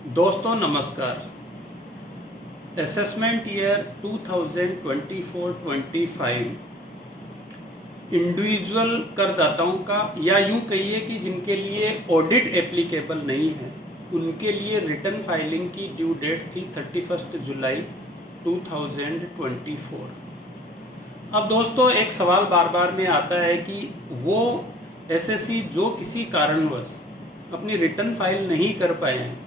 दोस्तों नमस्कार। Assessment year 2024-25 individual करदाताओं का, या यूं कहिए कि जिनके लिए ऑडिट एप्लीकेबल नहीं है, उनके लिए रिटर्न फाइलिंग की ड्यू डेट थी 31 जुलाई 2024। अब दोस्तों एक सवाल बार बार में आता है कि वो एसएससी जो किसी कारणवश अपनी रिटर्न फाइल नहीं कर पाए हैं,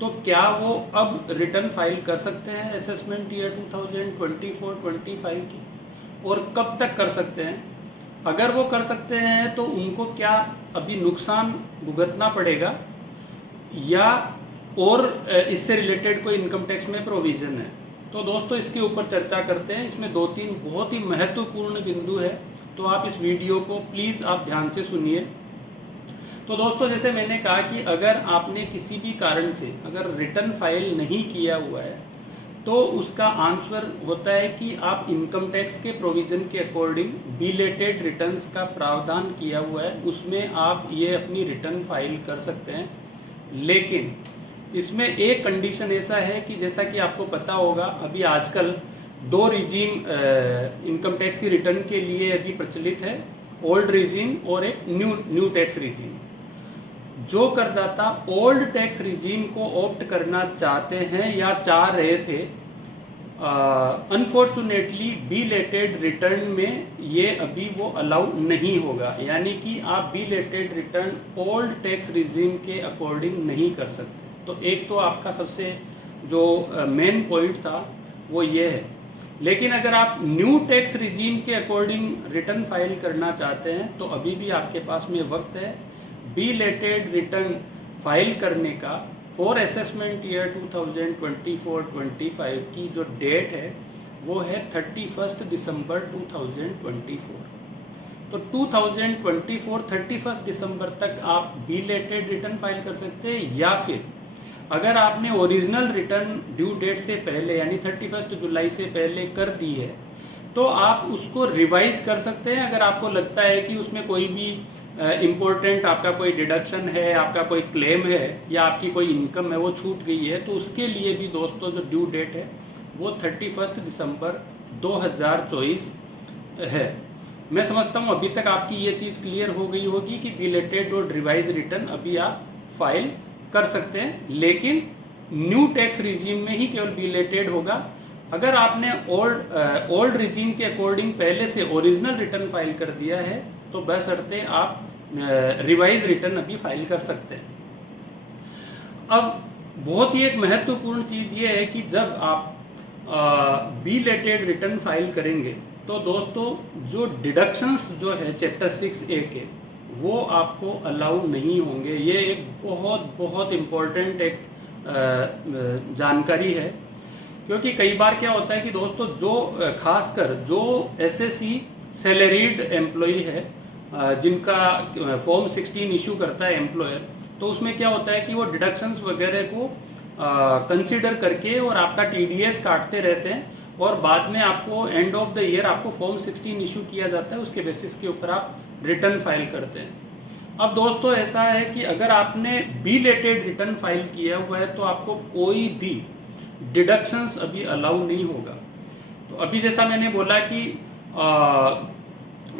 तो क्या वो अब रिटर्न फाइल कर सकते हैं असेसमेंट ईयर 2024-25 की, और कब तक कर सकते हैं? अगर वो कर सकते हैं तो उनको क्या अभी नुकसान भुगतना पड़ेगा, या और इससे रिलेटेड कोई इनकम टैक्स में प्रोविज़न है? तो दोस्तों इसके ऊपर चर्चा करते हैं। इसमें 2-3 बहुत ही महत्वपूर्ण बिंदु है, तो आप इस वीडियो को प्लीज़ आप ध्यान से सुनिए। तो दोस्तों जैसे मैंने कहा कि अगर आपने किसी भी कारण से अगर रिटर्न फाइल नहीं किया हुआ है, तो उसका आंसर होता है कि आप इनकम टैक्स के प्रोविज़न के अकॉर्डिंग बिलेटेड रिटर्न्स का प्रावधान किया हुआ है, उसमें आप ये अपनी रिटर्न फाइल कर सकते हैं। लेकिन इसमें एक कंडीशन ऐसा है कि जैसा कि आपको पता होगा, अभी आजकल 2 रिजीम इनकम टैक्स की रिटर्न के लिए अभी प्रचलित है, ओल्ड रिजीम और एक न्यू टैक्स रिजीम। जो करदाता ओल्ड टैक्स रिजीम को ऑप्ट करना चाहते हैं या चाह रहे थे, अनफॉर्चुनेटली बिलेटेड रिटर्न में ये अभी वो अलाउ नहीं होगा, यानी कि आप belated return old tax regime के अकॉर्डिंग नहीं कर सकते। तो एक तो आपका सबसे जो मेन पॉइंट था वो ये है। लेकिन अगर आप न्यू टैक्स रिजीम के अकॉर्डिंग रिटर्न फाइल करना चाहते हैं, तो अभी भी आपके पास में वक्त है। बिलेटेड रिटर्न फाइल करने का फॉर असेसमेंट ईयर 2024-25 की जो डेट है वो है 31 दिसंबर 2024। तो 2024 31 दिसंबर तक आप बिलेटेड रिटर्न फाइल कर सकते हैं, या फिर अगर आपने ओरिजिनल रिटर्न ड्यू डेट से पहले यानी 31 जुलाई से पहले कर दी है, तो आप उसको रिवाइज कर सकते हैं। अगर आपको लगता है कि उसमें कोई भी इम्पोर्टेंट आपका कोई डिडक्शन है, आपका कोई क्लेम है, या आपकी कोई इनकम है वो छूट गई है, तो उसके लिए भी दोस्तों जो ड्यू डेट है वो 31 दिसंबर 2024 है। मैं समझता हूँ अभी तक आपकी ये चीज़ क्लियर हो गई होगी कि बिलेटेड और रिवाइज रिटर्न अभी आप फाइल कर सकते हैं, लेकिन न्यू टैक्स रिजीम में ही केवल बिलेटेड होगा। अगर आपने ओल्ड रिजीम के अकॉर्डिंग पहले से ओरिजिनल रिटर्न फाइल कर दिया है, तो बशर्ते आप रिवाइज रिटर्न अभी फाइल कर सकते हैं। अब बहुत ही एक महत्वपूर्ण चीज़ ये है कि जब आप बिलेटेड रिटर्न फाइल करेंगे, तो दोस्तों जो डिडक्शंस जो है चैप्टर 6A के, वो आपको अलाउ नहीं होंगे। ये एक बहुत बहुत इम्पोर्टेंट एक जानकारी है, क्योंकि कई बार क्या होता है कि दोस्तों जो खासकर जो एसएससी सैलरीड एम्प्लॉई है, जिनका फॉर्म 16 इशू करता है एम्प्लॉयर, तो उसमें क्या होता है कि वो डिडक्शंस वगैरह को कंसीडर करके और आपका टीडीएस काटते रहते हैं, और बाद में आपको एंड ऑफ द ईयर आपको फॉर्म 16 इशू किया जाता है, उसके बेसिस के ऊपर आप रिटर्न फाइल करते हैं। अब दोस्तों ऐसा है कि अगर आपने बिलेटेड रिटर्न फाइल किया हुआ है, तो आपको कोई भी डिडक्शंस अभी अलाउ नहीं होगा। तो अभी जैसा मैंने बोला कि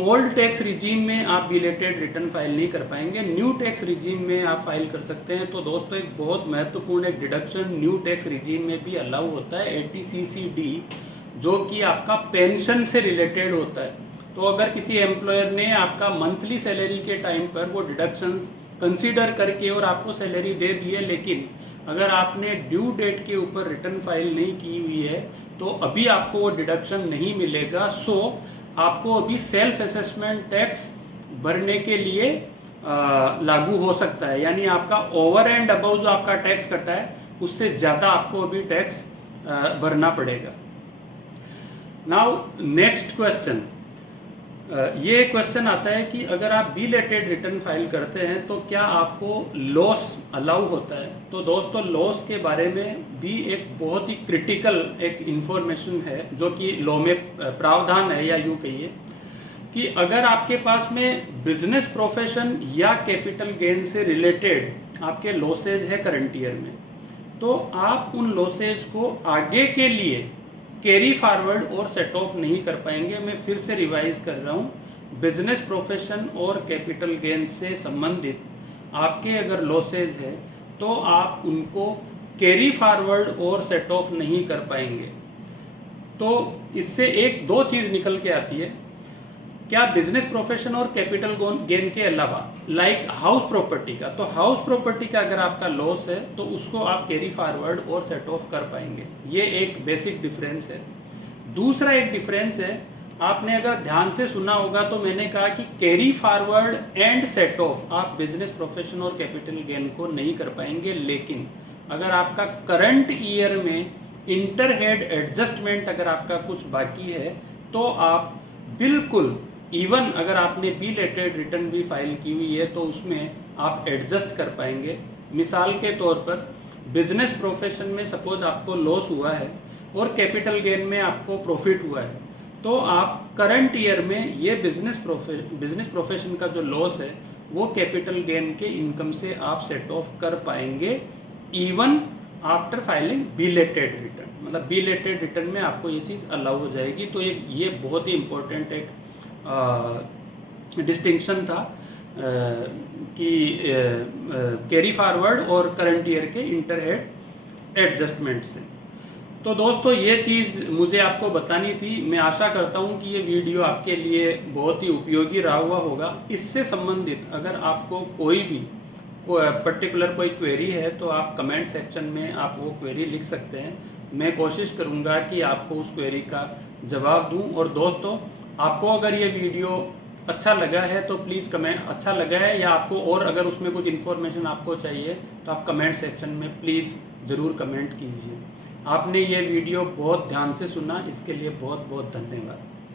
ओल्ड टैक्स रिजीम में आप बिलेटेड रिटर्न फाइल नहीं कर पाएंगे, न्यू टैक्स रिजीम में आप फाइल कर सकते हैं। तो दोस्तों एक बहुत महत्वपूर्ण एक डिडक्शन न्यू टैक्स रिजीम में भी अलाउ होता है, ATCCD, जो कि आपका पेंशन से रिलेटेड होता है। तो अगर किसी एम्प्लॉयर ने आपका मंथली सैलरी के टाइम पर वो डिडक्शंस कंसीडर करके और आपको सैलरी दे दी है, लेकिन अगर आपने ड्यू डेट के ऊपर रिटर्न फाइल नहीं की हुई है, तो अभी आपको वो डिडक्शन नहीं मिलेगा। सो आपको अभी सेल्फ असेसमेंट टैक्स भरने के लिए लागू हो सकता है, यानी आपका ओवर एंड अबव जो आपका टैक्स कटा है उससे ज़्यादा आपको अभी टैक्स भरना पड़ेगा। नाउ नेक्स्ट क्वेश्चन, ये क्वेश्चन आता है कि अगर आप बिलेटेड रिटर्न फाइल करते हैं तो क्या आपको लॉस अलाउ होता है? तो दोस्तों लॉस के बारे में भी एक बहुत ही क्रिटिकल एक इंफॉर्मेशन है, जो कि लॉ में प्रावधान है, या यूँ कहिए कि अगर आपके पास में बिजनेस प्रोफेशन या कैपिटल गेन से रिलेटेड आपके लॉसेज है करंट ईयर में, तो आप उन लॉसेज को आगे के लिए कैरी फॉरवर्ड और सेट ऑफ नहीं कर पाएंगे। मैं फिर से रिवाइज कर रहा हूँ, बिजनेस प्रोफेशन और कैपिटल गेन से संबंधित आपके अगर लॉसेज है तो आप उनको कैरी फॉरवर्ड और सेट ऑफ नहीं कर पाएंगे। तो इससे एक दो चीज़ निकल के आती है, क्या बिजनेस प्रोफेशन और कैपिटल गेन के अलावा लाइक हाउस प्रॉपर्टी का, तो हाउस प्रॉपर्टी का अगर आपका लॉस है तो उसको आप कैरी फॉरवर्ड और सेट ऑफ कर पाएंगे। ये एक बेसिक डिफरेंस है। दूसरा एक डिफरेंस है, आपने अगर ध्यान से सुना होगा तो मैंने कहा कि carry forward and set of आप बिजनेस प्रोफेशन और कैपिटल गेन को नहीं कर पाएंगे, लेकिन अगर आपका करंट ईयर में इंटरहेड एडजस्टमेंट अगर आपका कुछ बाकी है तो आप बिल्कुल, इवन अगर आपने बिलेटेड रिटर्न भी फाइल की हुई है तो उसमें आप एडजस्ट कर पाएंगे। मिसाल के तौर पर बिजनेस प्रोफेशन में सपोज आपको लॉस हुआ है और कैपिटल गेन में आपको प्रॉफिट हुआ है, तो आप करंट ईयर में ये बिजनेस प्रोफेशन का जो लॉस है वो कैपिटल गेन के इनकम से आप सेट ऑफ कर पाएंगे, even after filing belated return. मतलब बिलेटेड रिटर्न में आपको ये चीज़ अलाउ हो जाएगी। तो ये बहुत ही इम्पोर्टेंट एक डिस्टिंक्शन था कि कैरी फॉरवर्ड और करंट ईयर के इंटरहेड एडजस्टमेंट से। तो दोस्तों ये चीज़ मुझे आपको बतानी थी। मैं आशा करता हूँ कि ये वीडियो आपके लिए बहुत ही उपयोगी रहा हुआ होगा। इससे संबंधित अगर आपको कोई भी पर्टिकुलर कोई क्वेरी है तो आप कमेंट सेक्शन में आप वो क्वेरी लिख सकते हैं। मैं कोशिश करूँगा कि आपको उस क्वेरी का जवाब दूँ। और दोस्तों, आपको अगर ये वीडियो अच्छा लगा है तो प्लीज़ कमेंट, अच्छा लगा है या आपको और अगर उसमें कुछ इन्फॉर्मेशन आपको चाहिए तो आप कमेंट सेक्शन में प्लीज़ ज़रूर कमेंट कीजिए। आपने ये वीडियो बहुत ध्यान से सुना, इसके लिए बहुत बहुत धन्यवाद।